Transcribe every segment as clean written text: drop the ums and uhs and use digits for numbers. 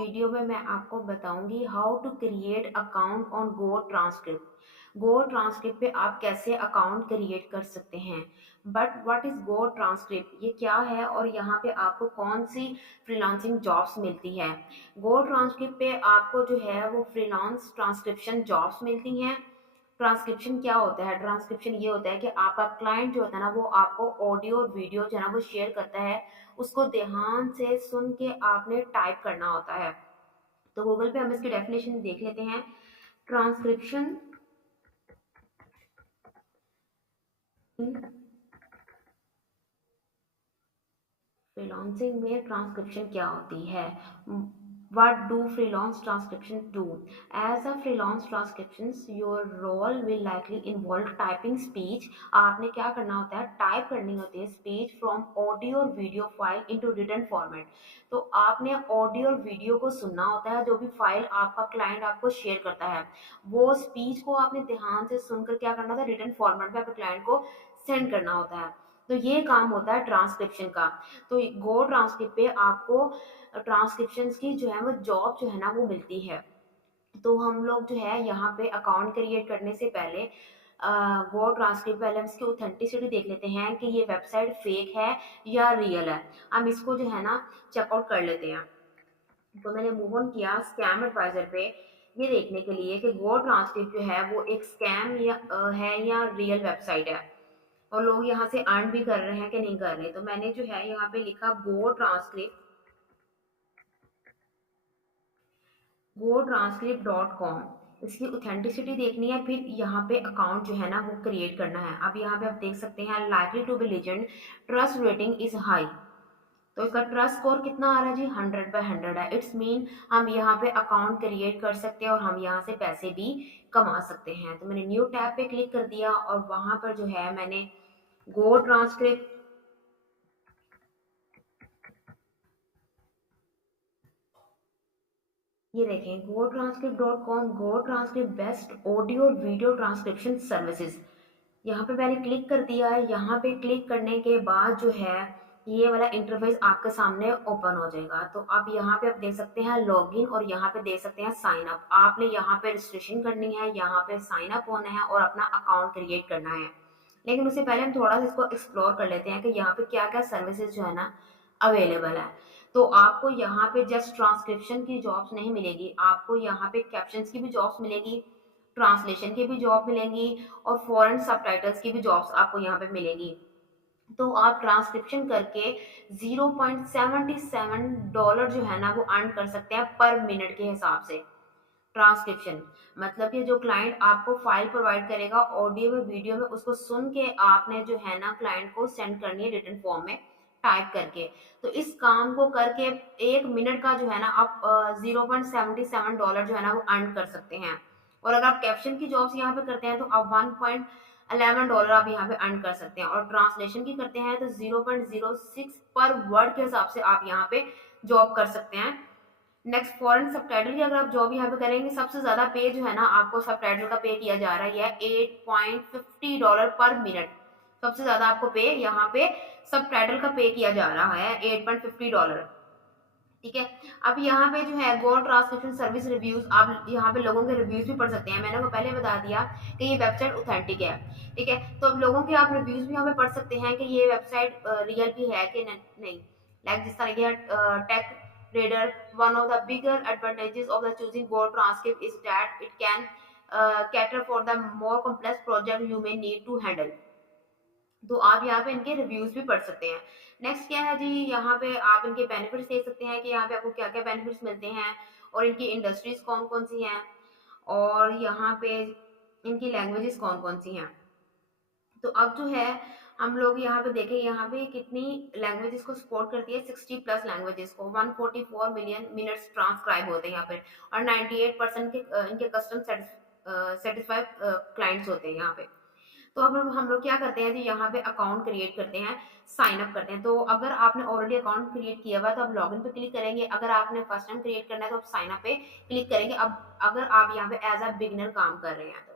Video में मैं आपको बताऊंगी how to create account on GoTranscript. GoTranscript पे आप कैसे अकाउंट क्रिएट कर सकते हैं। But what is GoTranscript, ये क्या है और यहाँ पे आपको कौन सी फ्रीलांसिंग जॉब्स मिलती है। गो ट्रांसक्रिप्ट पे आपको जो है वो फ्रीलांस ट्रांसक्रिप्शन जॉब्स मिलती हैं। ट्रांसक्रिप्शन क्या होता है? ट्रांसक्रिप्शन ये होता है कि आपका क्लाइंट जो होता है ना वो आपको ऑडियो और वीडियो जो है ना वो शेयर करता है, उसको ध्यान से सुन के आपने टाइप करना होता है। तो गूगल पे हम इसकी डेफिनेशन देख लेते हैं। ट्रांसक्रिप्शन फ्रीलांसिंग में ट्रांसक्रिप्शन क्या होती है? What do freelance transcriptions do? As a freelance transcriptions, your role will likely involve typing speech. आपने क्या करना होता है? टाइप करनी होती है स्पीच फ्रॉम ऑडियो और video file into written format. तो आपने ऑडियो और वीडियो को सुनना होता है, जो भी फाइल आपका क्लाइंट आपको शेयर करता है वो स्पीच को आपने ध्यान से सुनकर क्या करना था, रिटन फॉर्मेट में अपने क्लाइंट को सेंड करना होता है। तो ये काम होता है ट्रांसक्रिप्शन का। तो गो ट्रांसक्रिप्ट पे आपको ट्रांसक्रिप्शन की जो है वो जॉब जो है ना वो मिलती है। तो हम लोग जो है यहाँ पे अकाउंट क्रिएट करने से पहले गो ट्रांसक्रिप्ट पहले हम इसकी ऑथेंटिसिटी देख लेते हैं कि ये वेबसाइट फेक है या रियल है। हम इसको जो है ना चेकआउट कर लेते हैं। तो मैंने मूव ऑन किया स्कैम एडवाइजर पे, ये देखने के लिए कि गो ट्रांसक्रिप्ट जो है वो एक स्कैम है या रियल वेबसाइट है, और लोग यहाँ से अर्न भी कर रहे हैं कि नहीं कर रहे। तो मैंने जो है यहाँ पे लिखा go transcript.com। इसकी ऑथेंटिसिटी देखनी है, फिर यहाँ पे अकाउंट जो है ना वो क्रिएट करना है। अब यहाँ पे आप देख सकते हैं likely to be legend, trust rating is high. तो इसका ट्रस्ट स्कोर कितना आ रहा है जी? 100/100 है। इट्स मीन हम यहाँ पे अकाउंट क्रिएट कर सकते हैं और हम यहाँ से पैसे भी कमा सकते हैं। तो मैंने न्यू टैब पे क्लिक कर दिया और वहां पर जो है मैंने गो ट्रांसक्रिप्ट, ये देखें go transcript.com, go transcript best audio video transcription services. यहाँ पे मैंने क्लिक कर दिया है। यहाँ पे क्लिक करने के बाद जो है ये वाला इंटरफेस आपके सामने ओपन हो जाएगा। तो अब यहाँ पे आप देख सकते हैं लॉगिन और यहाँ पे देख सकते हैं साइन अप। आपने यहाँ पे रजिस्ट्रेशन करनी है, यहाँ पे साइन अप होना है और अपना अकाउंट क्रिएट करना है। लेकिन उससे पहले हम थोड़ा सा इसको एक्सप्लोर कर लेते हैं कि यहाँ पे क्या क्या सर्विसेज जो है ना अवेलेबल है। तो आपको यहाँ पे जस्ट ट्रांसक्रिप्शन की जॉब्स नहीं मिलेगी, आपको यहाँ पे कैप्शंस की भी जॉब्स मिलेगी, ट्रांसलेशन की भी जॉब मिलेंगी और फॉरेन सबटाइटल्स की भी जॉब्स आपको यहाँ पे मिलेगी। तो आप ट्रांसक्रिप्शन करके $0.77 जो है ना वो अर्न कर सकते हैं पर मिनट के हिसाब से। ट्रांसक्रिप्शन मतलब कि जो क्लाइंट आपको फाइल प्रोवाइड करेगा ऑडियो में वीडियो में, उसको सुन के आपने जो है ना क्लाइंट को सेंड करनी है रिटन फॉर्म में टाइप करके। तो इस काम को करके 1 मिनट का जो है ना आप $0.77 जो है ना वो अर्न कर सकते हैं। और अगर आप कैप्शन की जॉब्स यहाँ पे करते हैं तो आप $1.11 आप यहाँ पे अर्न कर सकते हैं, और ट्रांसलेशन की करते हैं तो 0.06 पर वर्ड के हिसाब से आप यहाँ पे जॉब कर सकते हैं। नेक्स्ट फॉरेन सबटाइटल की अगर आप जॉब यहाँ पे करेंगे, सबसे ज्यादा पे जो है ना आपको सबटाइटल का पे किया जा रहा है $8.50 पर मिनट। सबसे ज्यादा आपको पे यहाँ पे सबटाइटल का पे किया जा रहा है $8.50। ठीक है। अब यहाँ पे जो है गो ट्रांसक्रिप्शन सर्विस रिव्यूज, आप यहाँ पे लोगों के रिव्यूज भी पढ़ सकते हैं। मैंने आपको पहले बता दिया कि ये वेबसाइट ऑथेंटिक है। ठीक है, तो अब लोगों के आप रिव्यूज भी यहाँ पे पढ़ सकते हैं कि ये वेबसाइट रियल भी है कि नहीं। लाइक जिस तरह की TechRadar, one of the bigger advantages of the choosing GoTranscript is that it can cater for the more complex project you may need to handle। तो आप यहाँ पे इनके रिव्यूज भी पढ़ सकते हैं। नेक्स्ट क्या है जी, यहाँ पे आप इनके बेनिफिट्स देख सकते हैं कि यहाँ पे आपको क्या क्या बेनिफिट्स मिलते हैं और इनकी इंडस्ट्रीज कौन कौन सी हैं, और यहाँ पे इनकी लैंग्वेजेस कौन कौन सी हैं। तो अब जो है हम लोग यहाँ पे देखें, यहाँ पे कितनी लैंग्वेजेस को सपोर्ट करती है, 60+ लैंग्वेजेस को। 144 मिलियन मिनट्स ट्रांसक्राइब होते हैं यहाँ पे, और 98% के इनके कस्टम सेटिस्फाइड क्लाइंट्स होते हैं यहाँ पे। तो अब हम लोग क्या करते हैं जी, यहाँ पे अकाउंट क्रिएट करते हैं, साइन अप करते हैं। तो अगर आपने ऑलरेडी अकाउंट क्रिएट किया हुआ है तो आप लॉगिन पे क्लिक करेंगे। अगर आपने फर्स्ट टाइम क्रिएट करना है तो आप साइन अप पे क्लिक करेंगे। अब अगर आप यहाँ पे एज अ बिगनर काम कर रहे हैं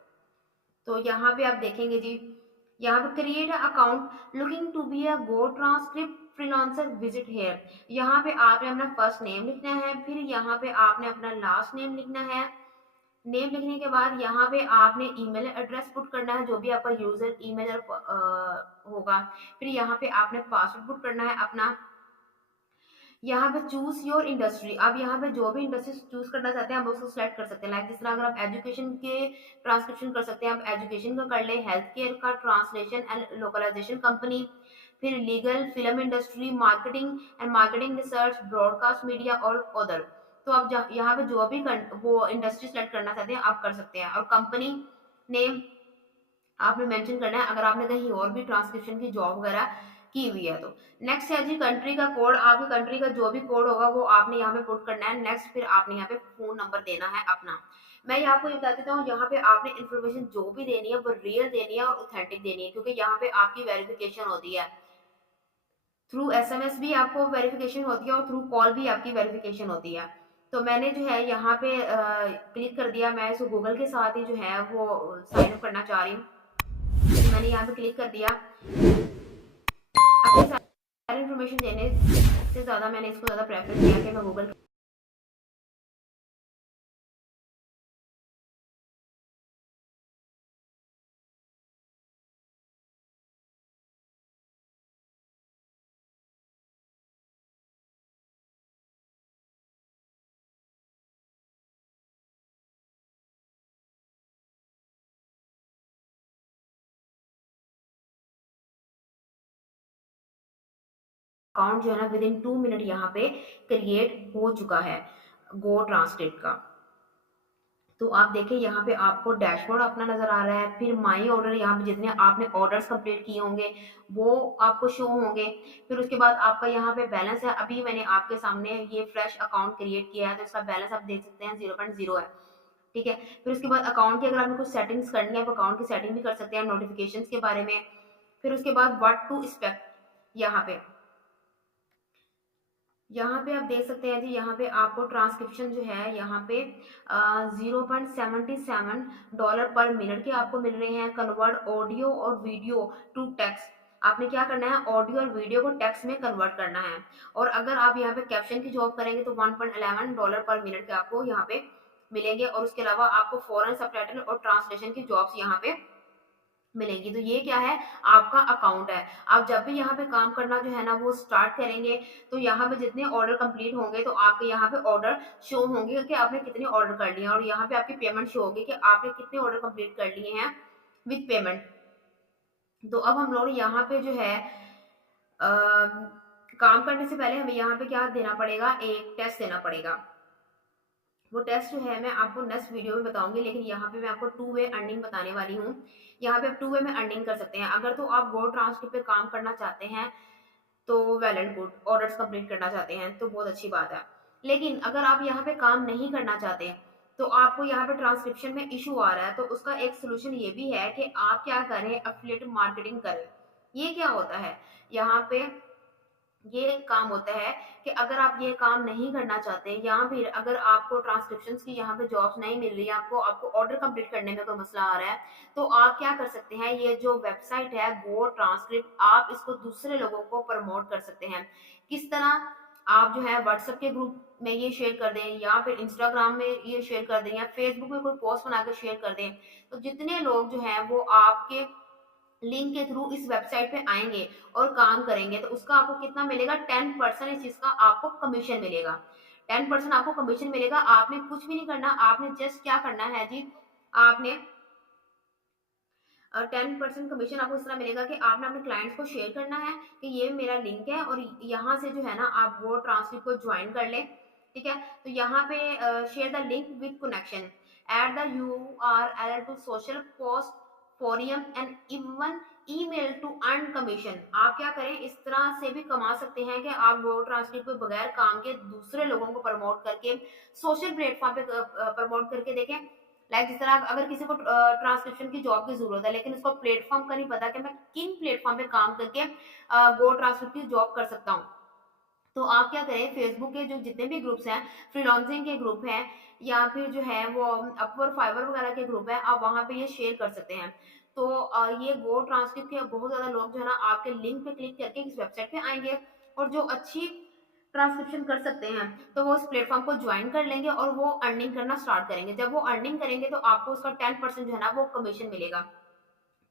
तो यहाँ पे आप देखेंगे जी, यहाँ पे create account looking to be a GoTranscript freelancer visit here, यहाँ पे आपने अपना फर्स्ट नेम लिखना है, फिर यहाँ पे आपने अपना लास्ट नेम लिखना है। नेम लिखने के बाद यहाँ पे आपने ईमेल एड्रेस पुट करना है, जो भी आपका यूजर ईमेल होगा। फिर यहाँ पे आपने पासवर्ड पुट करना है अपना। यहाँ पे चूज योर इंडस्ट्री, आप यहाँ पे जो भी इंडस्ट्री चूज करना चाहते हैं आप उसको सिलेक्ट कर सकते हैं। लाइक जिस तरह अगर आप एजुकेशन के ट्रांसक्रिप्शन कर सकते हैं, आप एजुकेशन का कर ले, हेल्थ केयर का ट्रांसलेशन एंड लोकलाइजेशन कंपनी, फिर legal, film industry, marketing and marketing research, broadcast media और अदर। तो आप यहाँ पे जो भी वो इंडस्ट्री सेलेक्ट करना चाहते हैं आप कर सकते हैं। और कंपनी नेम आपने मेंशन करना है अगर आपने कहीं और भी ट्रांसक्रिप्शन की जॉब वगैरह की हुई है तो। नेक्स्ट है जी कंट्री का कोड, आपकी कंट्री का जो भी कोड होगा वो आपने यहाँ पे पुट करना है। नेक्स्ट फिर आपने यहाँ पे फोन नंबर देना है अपना। मैं यहाँ आपको ये बता देता हूँ, यहाँ पे आपने इन्फॉर्मेशन जो भी देनी है वो रियल देनी है और ऑथेंटिक देनी है, क्योंकि यहाँ पे आपकी वेरिफिकेशन होती है। थ्रू एसएमएस भी आपको वेरिफिकेशन होती है और थ्रू कॉल भी आपकी वेरिफिकेशन होती है। तो मैंने जो है यहाँ पे क्लिक कर दिया, मैं इसको गूगल के साथ ही जो है वो साइन अप करना चाह रही हूँ। मैंने यहाँ पे क्लिक कर दिया। अपनी सारी इन्फॉर्मेशन देने से ज़्यादा मैंने इसको ज़्यादा प्रेफर किया कि मैं गूगल अकाउंट जो है ना विद इन 2 मिनट यहाँ पे क्रिएट हो चुका है गो ट्रांसलेट का। तो आप देखिए यहाँ पे आपको डैशबोर्ड अपना नजर आ रहा है, फिर माई ऑर्डर, यहाँ पे जितने आपने ऑर्डर्स कंप्लीट किए होंगे वो आपको शो होंगे। फिर उसके बाद आपका यहाँ पे बैलेंस है, अभी मैंने आपके सामने ये फ्रेश अकाउंट क्रिएट किया है तो इसका बैलेंस आप देख सकते हैं 0.0 है। ठीक है, फिर उसके बाद अकाउंट की अगर आपने कुछ सेटिंग्स करनी है आप अकाउंट की सेटिंग भी कर सकते हैं, नोटिफिकेशन के बारे में। फिर उसके बाद व्हाट टू एक्सपेक्ट, यहाँ पे आप देख सकते हैं जी, यहाँ पे आपको ट्रांसक्रिप्शन जो है यहाँ पे $0.77 पर मिनट के आपको मिल रहे हैं। कन्वर्ट ऑडियो और वीडियो टू टेक्स्ट, आपने क्या करना है ऑडियो और वीडियो को टेक्स्ट में कन्वर्ट करना है। और अगर आप यहाँ पे कैप्शन की जॉब करेंगे तो $1.11 पर मिनट के आपको यहाँ पे मिलेंगे। और उसके अलावा आपको फॉरेन सबटाइटल और ट्रांसलेशन की जॉब्स यहाँ पे मिलेंगी। तो ये क्या है, आपका अकाउंट है। आप जब भी यहाँ पे काम करना जो है ना वो स्टार्ट करेंगे तो यहाँ पे जितने ऑर्डर कंप्लीट होंगे तो आपके यहाँ पे ऑर्डर शो होंगे कि आपने कितने ऑर्डर कर लिए हैं, और यहाँ पे आपकी पेमेंट शो होगी कि आपने कितने ऑर्डर कंप्लीट कर लिए हैं विद पेमेंट। तो अब हम लोग यहाँ पे जो है काम करने से पहले हमें यहाँ पे क्या देना पड़ेगा, एक टेस्ट देना पड़ेगा। वो टेस्ट जो है मैं आपको नेक्स्ट वीडियो में बताऊंगी, लेकिन यहाँ पे मैं आपको 2 वे अर्निंग बताने वाली हूँ। यहाँ पे आप 2 वे में अर्निंग कर सकते हैं। अगर तो आप गो ट्रांसक्रिप्ट पे काम करना चाहते हैं तो well and good, orders complete करना चाहते हैं तो बहुत अच्छी बात है। लेकिन अगर आप यहाँ पे काम नहीं करना चाहते तो आपको यहाँ पे ट्रांसक्रिप्शन में इशू आ रहा है, तो उसका एक सोल्यूशन ये भी है कि आप क्या करें, एफिलिएट मार्केटिंग करें। ये क्या होता है, यहाँ पे ये काम होता है कि अगर आप ये काम नहीं करना चाहते या फिर अगर आपको ट्रांसक्रिप्शंस की यहाँ पे जॉब्स नहीं मिल रही है, आपको आपको ऑर्डर कंप्लीट करने में कोई मसला आ रहा है, तो आप क्या कर सकते हैं, ये जो वेबसाइट है गो ट्रांसक्रिप्ट, आप इसको दूसरे लोगों को प्रमोट कर सकते हैं। किस तरह, आप जो है व्हाट्सएप के ग्रुप में ये शेयर कर दें या फिर इंस्टाग्राम में ये शेयर कर दें या फेसबुक में कोई पोस्ट बनाकर शेयर कर दें। तो जितने लोग जो हैं वो आपके लिंक के थ्रू इस वेबसाइट पे आएंगे और काम करेंगे तो उसका आपको कितना मिलेगा, 10% इस चीज का आपको कमीशन मिलेगा। 10% आपको कमीशन मिलेगा। आपने कुछ भी नहीं करना, आपने जस्ट क्या करना है जी, आपने 10% कमीशन आपको इस तरह मिलेगा कि आपने अपने क्लाइंट्स को शेयर करना है कि ये मेरा लिंक है और यहाँ से जो है ना आप वो ट्रांसक्रिप्ट को ज्वाइन कर ले। ठीक है, तो यहाँ पे share the link with connection, add the URL to social post, forum and even email to earn commission. आप क्या करें, इस तरह से भी कमा सकते हैं कि आप वो ट्रांसक्रिप्ट को बगैर काम के दूसरे लोगों को प्रमोट करके सोशल प्लेटफॉर्म पे प्रमोट करके देखें। लाइक जिस तरह अगर किसी को ट्रांसक्रिप्शन की जॉब की जरूरत है लेकिन उसको प्लेटफॉर्म का नहीं पता कि मैं किन प्लेटफॉर्म पे काम करके गो ट्रांसक्रिप्ट की जॉब कर सकता हूँ, तो आप क्या करें, फेसबुक के जो जितने भी ग्रुप्स हैं, फ्रीलांसिंग के ग्रुप हैं या फिर जो है वो अपवर्क, फाइवर वगैरह के ग्रुप है, आप वहां पे ये शेयर कर सकते हैं। तो ये गो ट्रांसक्रिप्ट के बहुत ज्यादा लोग जो है ना आपके लिंक पे क्लिक करके इस वेबसाइट पे आएंगे और जो अच्छी ट्रांसक्रिप्शन कर सकते हैं तो वो इस प्लेटफॉर्म को ज्वाइन कर लेंगे और वो अर्निंग करना स्टार्ट करेंगे। जब वो अर्निंग करेंगे तो आपको उसका 10% जो है ना वो कमीशन मिलेगा।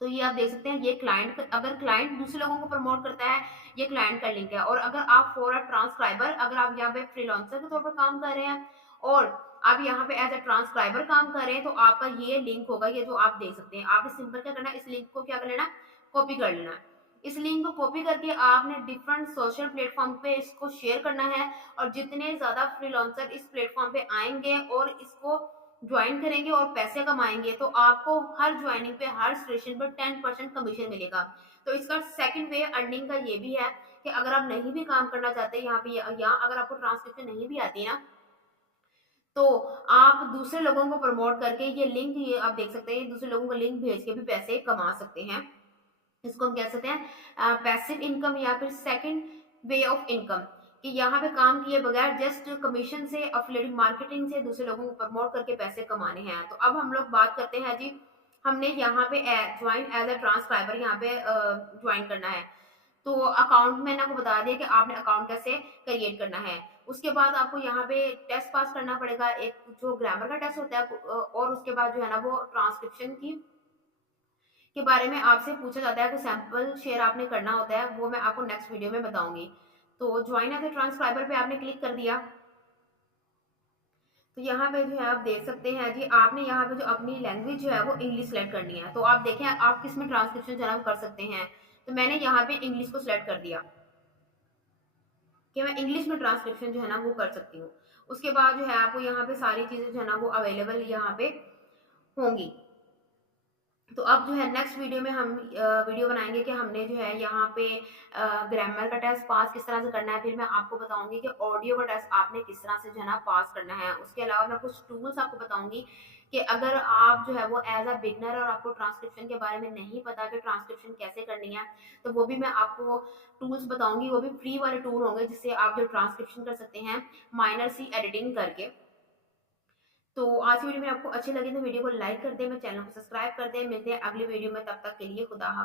तो ये आप देख सकते हैं, ये क्लाइंट, अगर क्लाइंट दूसरे लोगों को प्रमोट करता है, ये क्लाइंट का लिंक है। और अगर आप फॉर अ ट्रांसक्राइबर, अगर आप यहाँ पे फ्रीलांसर के तौर पर काम कर रहे हैं और आप यहाँ पे एज अ ट्रांसक्राइबर काम कर रहे हैं, तो आपका ये लिंक होगा, ये जो आप देख सकते हैं। आपने सिंपल क्या करना है, इस लिंक को क्या कर लेना, कॉपी कर लेना। इस लिंक को कॉपी करके आपने डिफरेंट सोशल प्लेटफॉर्म पे इसको शेयर करना है, और जितने ज्यादा फ्रीलांसर इस प्लेटफॉर्म पे आएंगे और इसको ज्वाइन करेंगे और पैसे कमाएंगे, तो आपको हर ज्वाइनिंग पे, हर सेशन पर 10% कमीशन मिलेगा। तो इसका सेकंड वे अर्निंग का ये भी है कि अगर आप नहीं भी काम करना चाहते यहाँ पे, या अगर आपको ट्रांसक्रिप्शन नहीं भी आती ना, तो आप दूसरे लोगों को प्रमोट करके ये लिंक, ये आप देख सकते हैं, दूसरे लोगों को लिंक भेज के भी पैसे कमा सकते हैं। इसको हम कह सकते हैं पैसिव इनकम या फिर सेकंड वे ऑफ इनकम, कि यहाँ पे काम किए बगैर जस्ट कमीशन से, अफिलिएटिव मार्केटिंग से दूसरे लोगों को प्रमोट करके पैसे कमाने हैं। तो अब हम लोग बात करते हैं जी, हमने यहाँ पे ज्वाइन एज अ ट्रांसक्राइबर यहाँ पे ज्वाइन करना है। तो अकाउंट मैंने आपको बता दिया कि आपने अकाउंट कैसे क्रिएट करना है। उसके बाद आपको यहाँ पे टेस्ट पास करना पड़ेगा, एक जो ग्रामर का टेस्ट होता है, और उसके बाद जो है ना वो ट्रांसक्रिप्शन की के बारे में आपसे पूछा जाता है, कोई सैंपल शेयर आपने करना होता है, वो मैं आपको नेक्स्ट वीडियो में बताऊंगी। तो ज्वाइन एज ए ट्रांसक्राइबर पे आपने क्लिक कर दिया, तो यहाँ पे जो है आप देख सकते हैं जी, आपने यहाँ पे जो अपनी लैंग्वेज जो है वो इंग्लिश सेलेक्ट करनी है। तो आप देखें आप किस में ट्रांसक्रिप्शन जो है कर सकते हैं। तो मैंने यहाँ पे इंग्लिश को सिलेक्ट कर दिया कि मैं इंग्लिश में ट्रांसक्रिप्शन जो है ना वो कर सकती हूँ। उसके बाद जो है आपको यहाँ पे सारी चीजें जो है ना वो अवेलेबल यहाँ पे होंगी। तो अब जो है नेक्स्ट वीडियो में हम वीडियो बनाएंगे कि हमने जो है यहाँ पे ग्रामर का टेस्ट पास किस तरह से करना है। फिर मैं आपको बताऊंगी कि ऑडियो का टेस्ट आपने किस तरह से जो है ना पास करना है। उसके अलावा मैं कुछ टूल्स आपको बताऊंगी कि अगर आप जो है वो एज अ बिगनर और आपको ट्रांसक्रिप्शन के बारे में नहीं पता कि ट्रांसक्रिप्शन कैसे करनी है, तो वो भी मैं आपको टूल्स बताऊंगी। वो भी फ्री वाले टूल होंगे जिससे आप जो ट्रांसक्रिप्शन कर सकते हैं माइनर सी एडिटिंग करके। तो आज की वीडियो में आपको अच्छी लगी तो वीडियो को लाइक कर दें, मेरे चैनल को सब्सक्राइब कर दें। मिलते हैं अगली वीडियो में, तब तक के लिए खुदा हाफिज़।